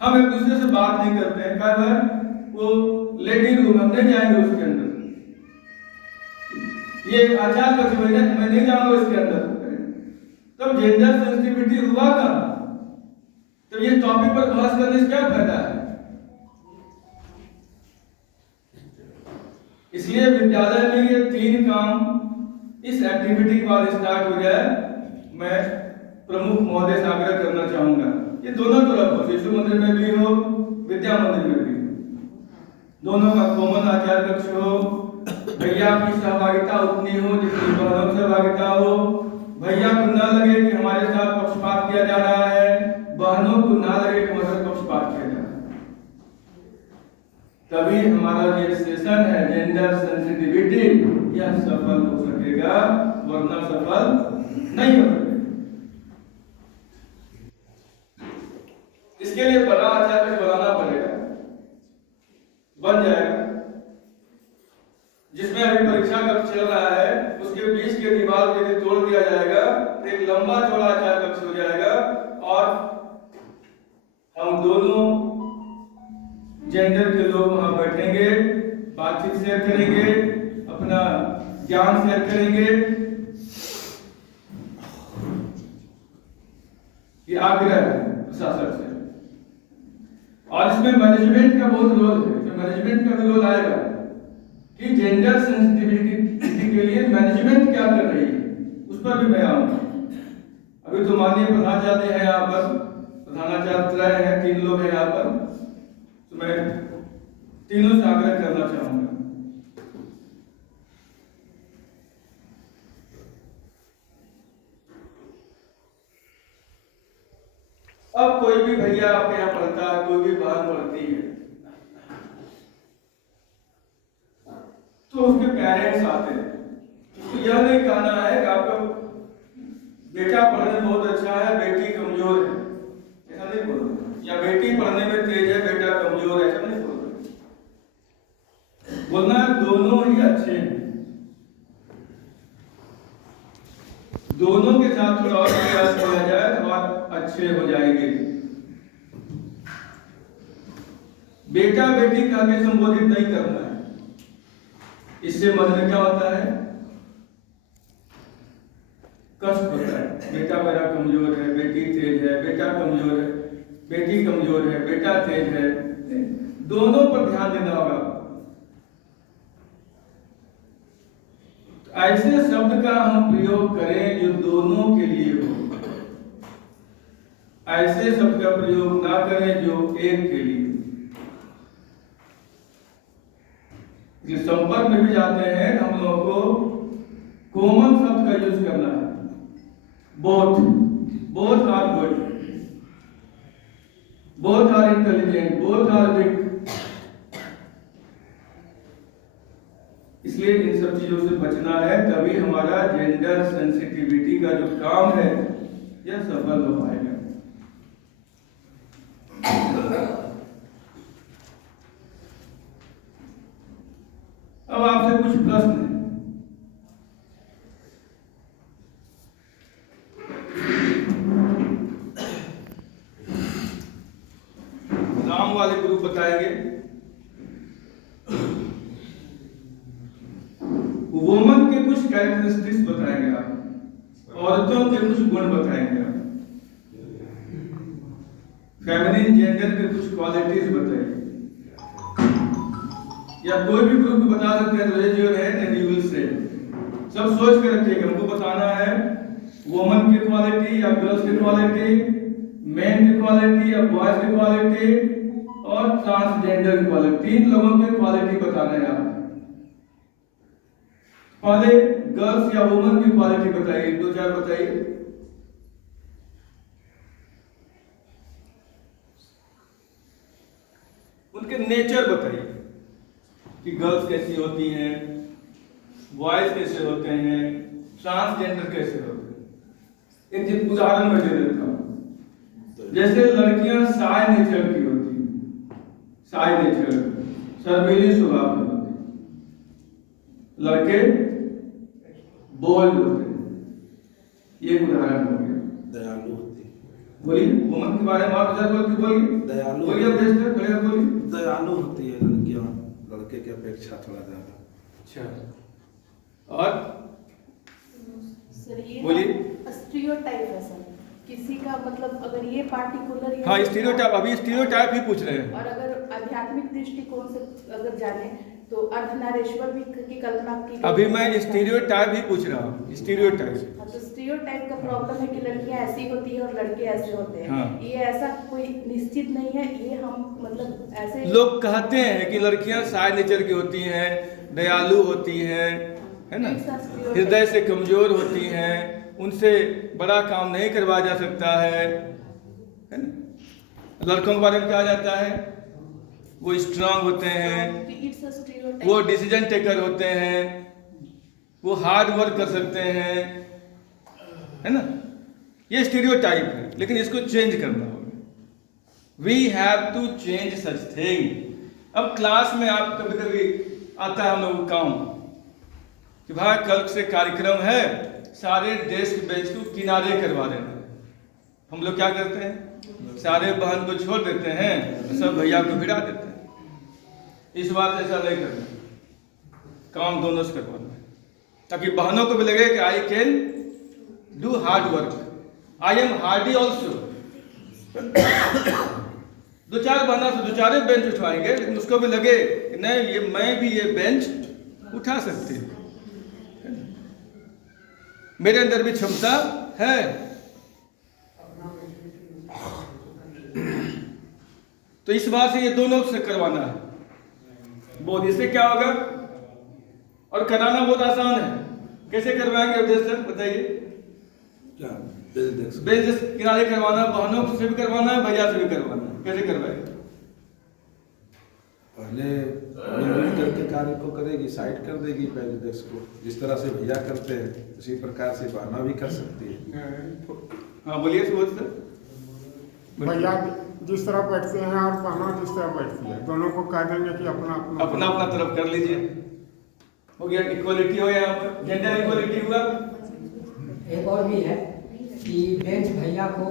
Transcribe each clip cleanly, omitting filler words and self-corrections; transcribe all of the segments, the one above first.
हम एक दूसरे से बात नहीं करते हैं, कई बार वो लेडी रूम हम नहीं जाएंगे उसके अंदर, ये आचार का मैं नहीं जाऊंगा इसके अंदर। तब जेंडर सेंसिटिविटी हुआ कहाँ? तो ये टॉपिक पर बहस करने से क्या फायदा है? इसलिए विद्यालय में ये 3 काम इस एक्टिविटी के बाद स्टार्ट हो जाए, मैं प्रमुख महोदय से आग्रह करना चाहूंगा। ये दोनों तरफ हो, शिशु मंदिर में भी हो, विद्या मंदिर में भी हो, दोनों का कॉमन आचार कक्ष हो, भैया की सहभागिता उतनी हो जितनी बहनों की सहभागिता हो, भैया को न लगे कि हमारे साथ पक्षपात किया जा रहा है, बहनों को न लगे कि हमारे साथ पक्षपात किया जा रहा है। तभी हमारा ये सेशन है जेंडर सेंसिटिविटी यह सफल हो सकेगा, वरना सफल नहीं हो सकेगा। इसके लिए बड़ा आचार्य बनाना पड़ेगा, बन जाएगा, जिसमें अभी परीक्षा कक्ष चल रहा है उसके बीच के दीवार को यदि तोड़ दिया जाएगा तो एक लंबा चौड़ा आचार्य कक्ष हो जाएगा, और हम दोनों जेंडर के लोग वहां बैठेंगे, बातचीत शेयर करेंगे, अपना ज्ञान शेयर करेंगे। ये आग्रह है प्रशासन से। और इसमें मैनेजमेंट का बहुत रोल है, तो मैनेजमेंट का भी रोल आएगा कि जेंडर सेंसिटिविटी के लिए मैनेजमेंट क्या कर रही है, उस पर भी मैं आऊंगा। अभी तो माननीय प्रधानाचार्य हैं यहाँ पर, प्रधानाचार्य हैं, 3 लोग हैं यहाँ पर, तो मैं तीनों से आग्रह करना चाहूंगा। अब कोई भी भैया आपके यहाँ पढ़ता है, कोई भी बहन पढ़ती है, तो उसके पेरेंट्स आते हैं, तो यह नहीं कहना है कि आपका बेटा पढ़ने में बहुत अच्छा है, बेटी कमजोर है, ऐसा नहीं बोलना, या बेटी पढ़ने में तेज है, बेटा कमजोर है, ऐसा नहीं बोलना। बोलना दोनों ही अच्छे हैं, दोनों के साथ थोड़ा और प्रयास किया जाए तो बात अच्छे हो जाएंगे। बेटा बेटी का हमें संबोधित नहीं करना है, इससे मन में क्या होता है, कष्ट होता है। बेटा मेरा कमजोर है, बेटी तेज है, बेटा कमजोर है, बेटी कमजोर है, बेटा तेज है, दोनों पर ध्यान देना होगा। ऐसे शब्द का हम प्रयोग करें जो दोनों के लिए हो, ऐसे शब्द का प्रयोग ना करें जो एक के लिए। जिस संपर्क में भी जाते हैं हम लोगों को कॉमन शब्द का यूज करना है, both are good, both are intelligent, both are wit. इसलिए इन सब चीजों से बचना है, तभी हमारा जेंडर सेंसिटिविटी का जो काम है यह सफल हो पाएगा। अब आपसे कुछ प्रश्न है। नाम वाले ग्रुप बताएंगे, वुमन के कुछ कैरेक्टरिस्टिक्स बताएंगे आप, औरतों के कुछ गुण बताएंगे आप, फेमिनिन जेंडर के कुछ क्वालिटीज बताइए, या कोई भी ग्रुप बता सकते हैं, raise your hand and you will say. सब सोच के रखिएगा, हमको बताना है वुमन की क्वालिटी या गर्ल्स की क्वालिटी, मेन की क्वालिटी या बॉयज की क्वालिटी, और ट्रांसजेंडर की क्वालिटी। 3 लोगों की क्वालिटी बताना है आपको। पहले गर्ल्स या वुमन की क्वालिटी बताइए, 2-4 बताइए। उनके नेचर बताइए कि गर्ल्स कैसी होती हैं, बॉयज कैसे होते हैं, ट्रांसजेंडर कैसे होते हैं। एक उदाहरण मैं दे देता हूं, जैसे लड़कियां शाय नेचर की होती हैं, शाय नेचर, शर्मीली स्वभाव की होती है, लड़के बोल्ड होते हैं। ये उदाहरण हो गया। दयालु होती, बोलिए वुमन के बारे में आप बोलिए। दयालु, बोलिए अब देश में खड़े बोलिए। दयालु होती है लड़कियां लड़के की अपेक्षा थोड़ा ज्यादा। अच्छा और सर ये बोलिए। स्टीरियोटाइप है सर, किसी का मतलब अगर ये पार्टिकुलर हाँ स्टीरियोटाइप, अभी स्टीरियोटाइप ही पूछ रहे हैं। और अगर आध्यात्मिक दृष्टिकोण से अगर जाने तो अर्धनारीश्वर भी की कल्पना की। अभी मैं स्टीरियोटाइप ही पूछ रहा हूँ, स्टीरियोटाइप। तो स्टीरियोटाइप का प्रॉब्लम है कि लड़कियां ऐसी होती है और लड़के ऐसे होते हैं। हाँ। ये ऐसा कोई निश्चित नहीं है, ये हम मतलब ऐसे लोग कहते हैं कि लड़कियां साइड नेचर की होती हैं, दयालु होती हैं, है ना, हृदय से कमजोर होती हैं, उनसे बड़ा काम नहीं करवाया जा सकता है ना। लड़कों के बारे में कहा जाता है वो स्ट्रांग होते हैं, वो डिसीजन टेकर होते हैं, वो हार्ड वर्क कर सकते हैं, है ना। ये स्टीरियोटाइप है, लेकिन इसको चेंज करना होगा। We have to change such thing. अब क्लास में आप कभी कभी आता है हम लोग काम कि भाई कल से कार्यक्रम है, सारे डेस्क बेंच को किनारे करवा देना। हम लोग क्या करते हैं, सारे बहन को छोड़ देते हैं, सब भैया को भिड़ा देते हैं। इस बात ऐसा नहीं करना, काम दोनों से करवाना है, ताकि बहनों को भी लगे कि I can do hard work, I am Hardy also. दो चार बहना से दो चार बेंच उठवाएंगे, लेकिन उसको भी लगे कि नहीं ये मैं भी ये बेंच उठा सकती हूँ, मेरे अंदर भी क्षमता है। तो इस बात से ये दोनों से करवाना है बहुत। इससे क्या होगा, और कराना बहुत आसान है। कैसे करवाएंगे अवधेश सर बताइए। क्या बेंच किनारे करवाना, बहनों से भी करवाना है, भैया से भी करवाना है। कैसे करवाएंगे, पहले मिलजुल करके कार्य को करेगी, साइड कर देगी पहले डेस्क को, जिस तरह से भैया करते हैं उसी प्रकार से बहना भी कर सकती है। हाँ बोलिए सुबोध सर। भैया जिस तरह बैठते हैं और बहना जिस तरह बैठती है, दोनों को कह देंगे कि अपना अपना अपना अपना तरफ कर लीजिए। हो गया, इक्वलिटी हो यहाँ पर, जेंडर इक्वलिटी हुआ। एक और भी है कि बेंच भैया को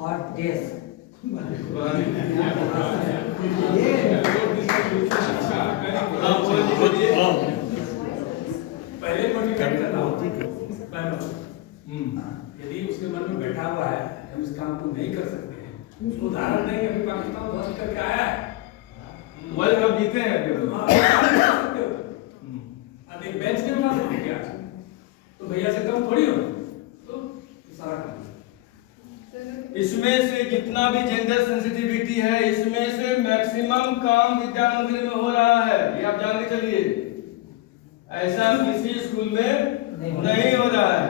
और डेस्क पहले मोटिवेट करना होता है। यदि उसके मन में बैठा हुआ है हम इस काम को नहीं कर सकते हैं, उसको उदाहरण देंगे। अभी पाकिस्तान ध्वस्त करके आया है, वर्ल्ड कप जीते हैं अभी। अब एक बेंच के बना सकते क्या, तो भैया से कम थोड़ी हो। तो सारा काम इसमें से जितना भी जेंडर सेंसिटिविटी है, इसमें से मैक्सिमम काम विद्या मंदिर में हो रहा है, ये आप जान के चलिए। ऐसा किसी स्कूल में नहीं हो रहा है।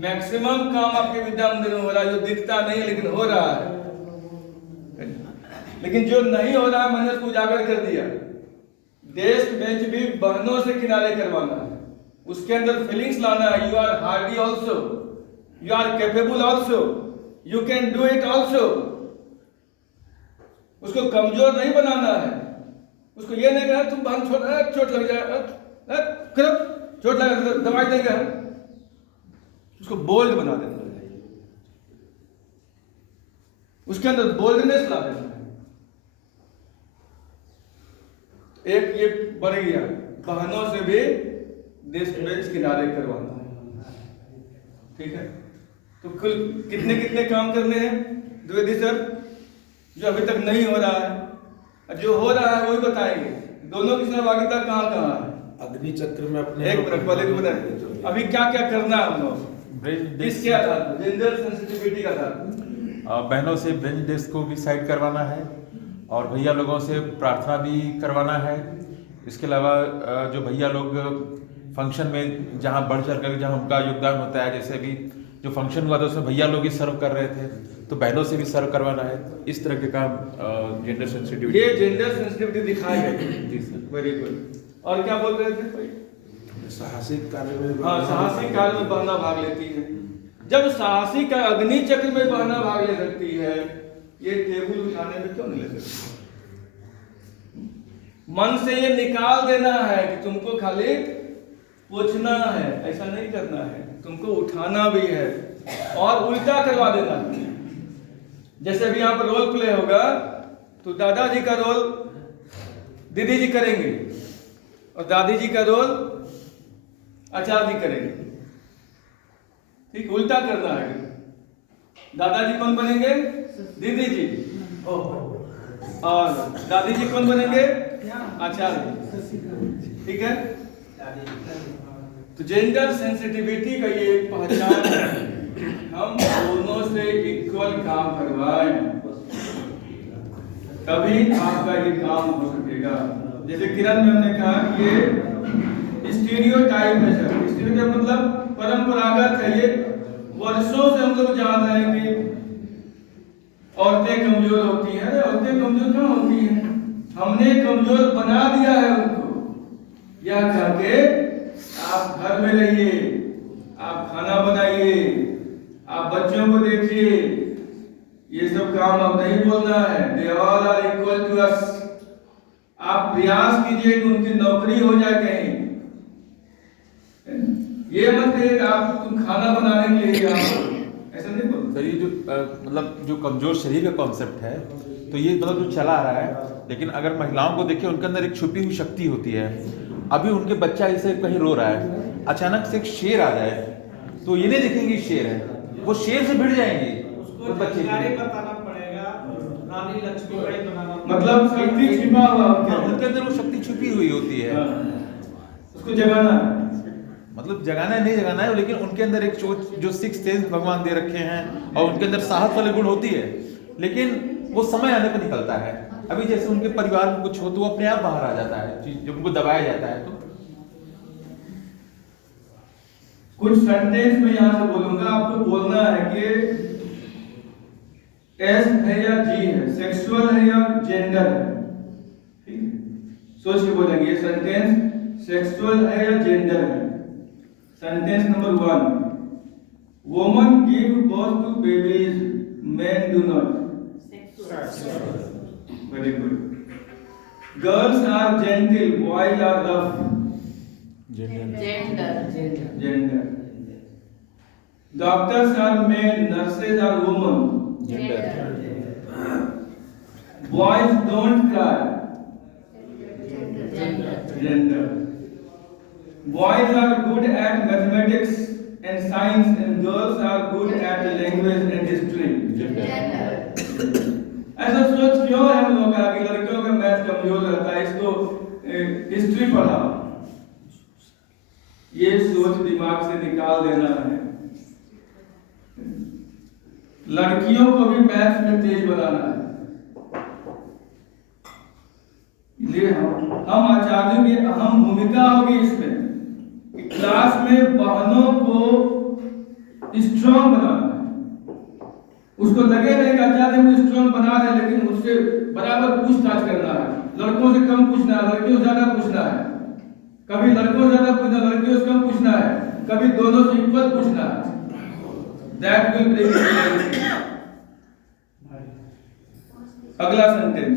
मैक्सिमम काम आपके विद्या मंदिर में हो रहा है, जो दिखता नहीं है लेकिन हो रहा है। लेकिन जो नहीं हो रहा है मैंने उसको उजागर कर दिया। डेस्क बेंच भी बहनों से किनारे करवाना है, उसके अंदर फीलिंग्स लाना है। You are hardy also, you are capable also, you can do it also. उसको कमजोर नहीं बनाना है, उसको ये नहीं कहना तुम बहन चोट लग जाए, करो चोट लगा दवाई देंगे हम। उसको बोल्ड बना देना है, उसके अंदर बोल्डनेस ला देना है। एक ये बढ़ गया, बहनों से भी डेस्क बेंच किनारे करवाना है, ठीक है। तो कुल कितने कितने काम करने हैं द्विवेदी सर, जो अभी तक नहीं हो रहा है, जो हो रहा है वही बताएंगे। दोनों की सहभागिता कहाँ कहाँ है, अग्नि चक्र में अपने एक मिनट पहले बताएं अभी क्या क्या करना है हम लोग, किसके आधार पर, जेंडर सेंसिटिविटी का आधार पर। बहनों से बेंच डेस्क को भी साइड करवाना है और भैया लोगों से प्रार्थना भी करवाना है। इसके अलावा जो भैया लोग फंक्शन में जहाँ बढ़ चढ़ कर जहाँ उनका योगदान होता है, जैसे अभी जो फंक्शन हुआ था उसमें भैया लोग ही सर्व कर रहे थे, तो बहनों से भी सर्व करवाना है। इस तरह के काम जेंडर सेंसिटिविटी, ये जेंडर सेंसिटिविटी दिखाई गई। जी सर, वेरी गुड। और क्या बोल रहे थे भाई, साहसिक कार्य में, हाँ साहसिक कार्य में बहना भाग लेती है। जब साहसिक अग्नि चक्र में बहना भाग ले सकती है, ये टेबल उठाने में क्यों नहीं ले सकती। मन से ये निकाल देना है कि तुमको खाली पूछना है, ऐसा नहीं करना है, तुमको उठाना भी है और उल्टा करवा देना है। जैसे अभी यहाँ पर रोल प्ले होगा तो दादाजी का रोल दीदी जी करेंगे और दादी जी का रोल आचार्य जी करेंगे। ठीक, उल्टा करना है। दादाजी कौन बनेंगे? दीदी जी। और दादी जी कौन बनेंगे? आचार्य। ठीक है, तो जेंडर सेंसिटिविटी का ये एक पहचान है। हम दोनों से इक्वल काम करवाएं, तभी आपका ये काम हो सकेगा। जैसे किरण मैम ने कहा कि ये स्टीरियोटाइप है सर। स्टीरियोटाइप मतलब परंपरागत है। ये वर्षों से हम लोग जान रहे हैं कि औरतें कमजोर होती हैं। औरतें कमजोर क्यों होती हैं? हमने कमजोर बना दिया है उनको। यह कह के आप घर में रहिए, आप खाना बनाइए, आप बच्चों को देखिए, ये सब काम अब नहीं बोलना है। They all are equal to us. आप प्रयास कीजिए कि उनकी नौकरी हो जाए कहीं। ये मत कहिए कि आप तुम खाना बनाने के लिए आओ, ऐसा नहीं बोलो। सर, ये जो मतलब जो कमजोर शरीर का कॉन्सेप्ट है, तो ये मतलब जो चला आ रहा है, लेकिन अगर महिलाओं को देखिए उनके अंदर एक छुपी हुई शक्ति होती है। अभी उनके बच्चा ऐसे कहीं रो रहा है, अचानक से एक शेर आ जाए तो ये नहीं देखेंगे शेर है, वो शेर से भिड़ जाएंगे। उसको बताना पड़ेगा, रानी लक्ष्मीबाई बनाना, मतलब शक्ति छिपा हुआ होता है। उनके अंदर वो शक्ति छुपी हुई होती है। उसको जगाना है। मतलब जगाना है, नहीं जगाना है, लेकिन उनके अंदर एक जो सिक्स सेंस भगवान दे रखे हैं और उनके अंदर साहस वाले गुण होती है, लेकिन वो समय आने पर निकलता है। अभी जैसे उनके परिवार में कुछ हो तो वो अपने आप बाहर आ जाता है, जब उनको दबाया जाता है। तो कुछ सेंटेंस में यहां से बोलूंगा, आपको बोलना है कि एस है या जी है, सेक्सुअल है या जेंडर है। ठीक है, सोच के बोलेंगे ये सेंटेंस सेक्सुअल है या जेंडर है। Sentence number 1, woman give birth to babies, men do not. Very good. Girls are gentle, boys are rough. Gender. Doctors are men, nurses are women. Boys don't cry. Gender. Boys are good at mathematics and science, and girls are good at language and history. ऐसा सोच क्यों है हम लोग कि लड़कियों का math कमजोर रहता है, इसको हिस्ट्री पढ़ाओ। ये सोच दिमाग से निकाल देना है। लड़कियों को भी मैथ्स में तेज बनाना है। इसलिए हम आचार्यों की अहम भूमिका होगी इसमें कि क्लास में बहनों को स्ट्रॉन्ग बनाना है। उसको लगे नहीं कि आचार्य वो स्ट्रॉन्ग बना रहे, लेकिन उससे बराबर पूछताछ करना है। लड़कों से कम पूछना है, लड़कियों से ज्यादा पूछना है। कभी लड़कों से ज्यादा पूछना, लड़कियों से कम पूछना है। कभी दोनों से इक्वल पूछना है। That will bring clarity. अगला sentence,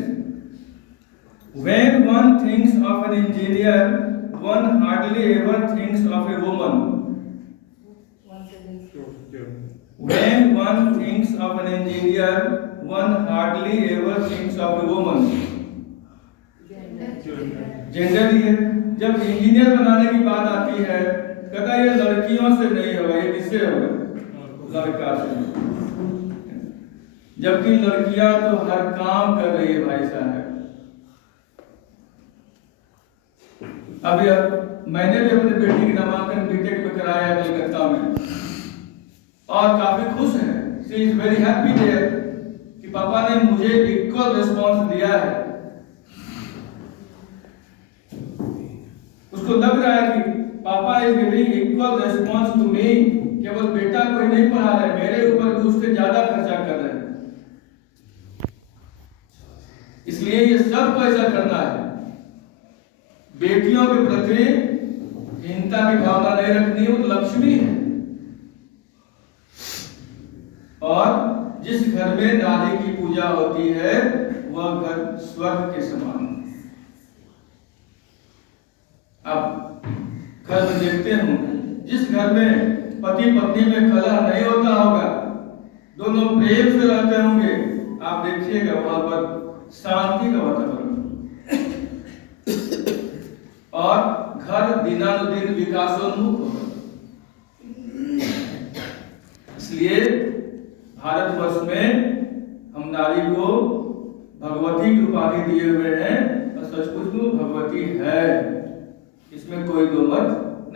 when one thinks of an engineer, one hardly ever thinks of a woman. When one thinks of an engineer, one hardly ever thinks of a woman. Gender ही है। जब engineer बनाने की बात आती है, कहता ये लड़कियों से नहीं होगा, ये किससे होगा? लड़का से। जबकि लड़कियां तो हर काम कर रही है भाई साहब। अभी मैंने भी अपने बेटी की नामांकन बीटेक में कराया है कलकत्ता में, और काफी खुश है। She is very happy there कि पापा ने मुझे इक्वल रिस्पॉन्स दिया है। उसको लग रहा है कि पापा is giving equal response to me. केवल बेटा को ही नहीं पढ़ा रहे, मेरे ऊपर भी उससे ज्यादा खर्चा कर रहे हैं। इसलिए ये सबको ऐसा करना है। बेटियों के प्रति हीनता की भावना नहीं रखनी, वो लक्ष्मी है। और जिस घर में नारी की पूजा होती है वह घर स्वर्ग के समान है। आप घर में देखते होंगे, जिस घर में पति पत्नी में कलह नहीं होता होगा, दोनों प्रेम से रहते होंगे, आप देखिएगा वहां पर शांति का वातावरण और घर दिनानुदिन विकासोन्मुख होगा। इसलिए भारतवर्ष में हम नारी को भगवती की उपाधि दिए हुए हैं और सचमुच में भगवती है, इसमें कोई दो मत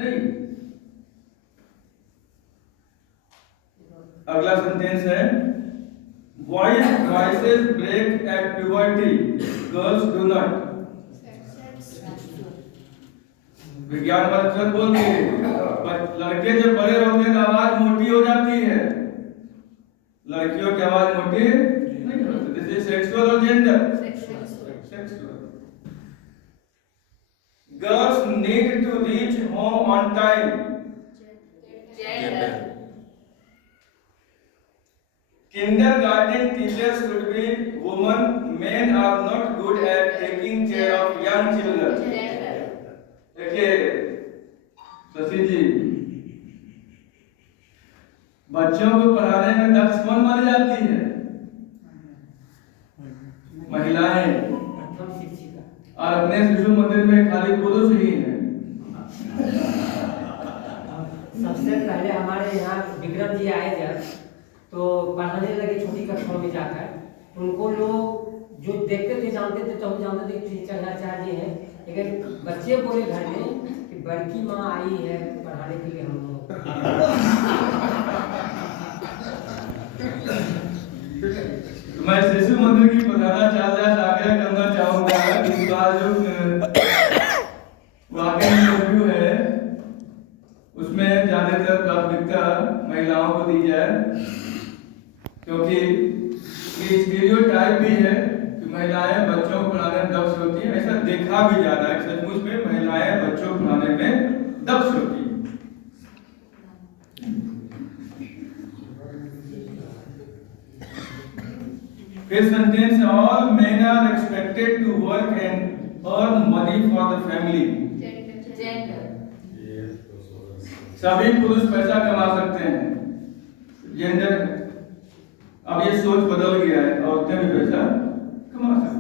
नहीं। अगला सेंटेंस है voices break at puberty, girls do not। विज्ञान वाले बोलते हैं लड़के जब बड़े होते हैं तो आवाज मोटी हो जाती है, लड़कियों की आवाज मोटी नहीं होती। दिस इज सेक्सुअल और gender sexual. Girls need to reach home on time. Kindergarten teachers should be women. Men are not good at taking care of young children। देखिए शशि जी, बच्चों को पढ़ाने में दक्ष कौन मानी जाती है? महिलाएं। और अपने शिशु मंदिर में खाली पुरुष ही हैं। सबसे पहले हमारे यहाँ विक्रम जी आए जब, तो पढ़ाने लगे छोटी कक्षाओं में जाकर। उनको लोग जो देखते थे जानते थे, तो हम जानते थे कि टीचर आचार्य हैं, लेकिन बच्चे बोले घर में कि बड़की माँ आई है पढ़ाने के लिए हम लोग। मैं शिशु मंदिर की प्रधानाचार्य से आग्रह करना चाहूंगा कि इस बार जो वाकई इंटरव्यू है उसमें ज्यादातर प्राथमिकता महिलाओं को दी जाए, क्योंकि ये स्टीरियोटाइप भी है कि महिलाएं बच्चों को पढ़ाने में दक्ष होती हैं। ऐसा देखा भी जाता है, सचमुच में महिलाएं बच्चों को पढ़ाने में दक्ष होती हैं। फिर sentence all men are expected to work and earn money for the family. सभी पुरुष पैसा कमा सकते हैं, जेंडर अब ये सोच बदल गया है, औरतें भी पैसा कमा सकती हैं।